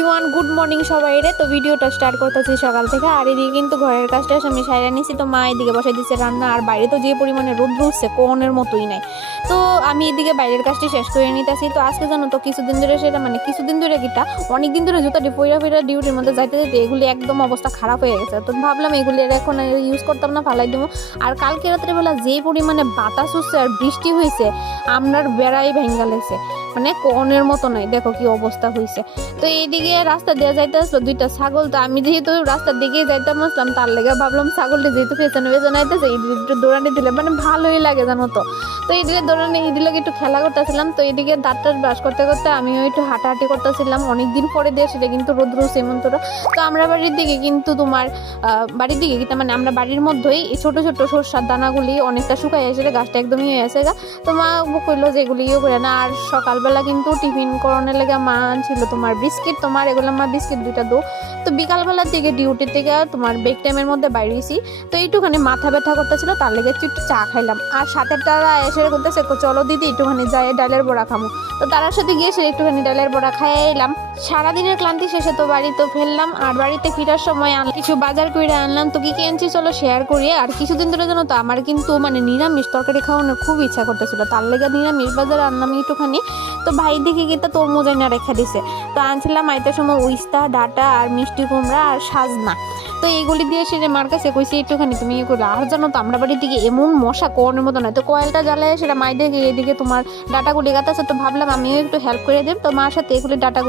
Everyone good morning সবাই রে। তো ভিডিওটা স্টার্ট করতেছি সকাল থেকে। আর এদিকে কিন্তু ঘরের কাজটা আমি সাইরা নিছি। তো মা এদিকে বসাই দিচ্ছে রান্না। আর বাইরে তো যে পরিমাণে রোদ্র উঠছে কোনের মতোই নাই। তো আমি এদিকে বাইরের কাজটি শেষ করে নিতেছি। তো আজকে জানো তো কিছুদিন ধরে সেটা কিছুদিন ধরে গিটা অনেকদিন ধরে জুতাটি পইরা ডিউটির মধ্যে যাইতে যাইতে এগুলি একদম অবস্থা খারাপ হয়ে গেছে। তো ভাবলাম এগুলি এখন ইউজ করতাম না, ফালাই দেবো। আর কালকে রাত্রেবেলা যে পরিমাণে বাতাস উঠছে আর বৃষ্টি হয়েছে, আমরার বেড়াই ভেঙ্গা লেছে, কোনের মতো নাই। দেখো কি অবস্থা হয়েছে। তো এইদিকে রাস্তা দিয়ে যাইতে আসলো দুইটা ছাগল। তো আমি যেহেতু রাস্তার দিকে যাইতাম আসলাম, তার লেগে ভাবলাম ছাগলটা যেহেতু পেছনে পেছনে আইতেছে একটু দৌড়ানি দিলে ভালোই লাগে জানো তো। তো এইদিকে দৌড়ানি দিলে একটু খেলা করতেছিলাম। তো এইদিকে দাঁতটা ব্রাশ করতে করতে আমিও একটু হাঁটাহাঁটি করতেছিলাম। অনেকদিন পরে দিয়ে সেটা কিন্তু রোদ্র সেমন্তরা। তো আমরা বাড়ির দিকে কিন্তু তোমার বাড়ির দিকে কিন্তু আমরা বাড়ির মধ্যেই এই ছোট ছোট সরষার দানাগুলি অনেকটা শুকাই আসে, গাছটা একদমই হয়ে আছে গা। তো মা কইলো যে এগুলি ইয়ে করে না। আর সকালবেলা কিন্তু টিফিন করণের লেগে মা আনছিল তোমার বিস্কিট, তোমার এগুলো মা বিস্কিট দুইটা দো। তো বিকালবেলার দিকে ডিউটি থেকে তোমার ব্রেক টাইমের মধ্যে বাইরেছি। তো এইটুখানি মাথা ব্যথা করতেছিল, তার লেগে একটু চা খাইলাম। আর সাথে তারা এসে করতেছে চলো দিদি একটুখানি যাই ডালের বড়া খামো। তো তার সাথে গিয়ে সে একটুখানি ডালের বড়া খাই এলাম। সারাদিনের ক্লান্তি শেষে তো বাড়িতে ফেললাম। আর বাড়িতে ফেরার সময় কিছু বাজার করে আনলাম। তো কি আনছি চলো শেয়ার করি। আর কিছুদিন ধরে জানো তো আমার কিন্তু নিরামিষ তরকারি খাওয়ানোর খুব ইচ্ছা করতেছিল, তার লেগে নিরামিষ বাজার আনলাম একটুখানি। তো ভাই দেখে কিন্তু তরমুজ এনে রেখে দিছে। তো আনছিলাম আইতে সময় উইস্তা, ডাটা আর মিষ্টি কুমড়া আর সাজনা। তো এইগুলি দিয়ে সে মার কাছে কইছে একটুখানি তুমি ইয়ে করলে। আর জানো তো আমরা বাড়ির দিকে এমন মশা কোনের মতো নয়। তো কয়েলটা জ্বালায় সেটা মাই দেখে এদিকে তোমার ডাটাগুলি গাতাছে। তো ভাবলাম আমিও একটু হেল্প করে দেব। তো মার সাথে এগুলি ডাটাগুলি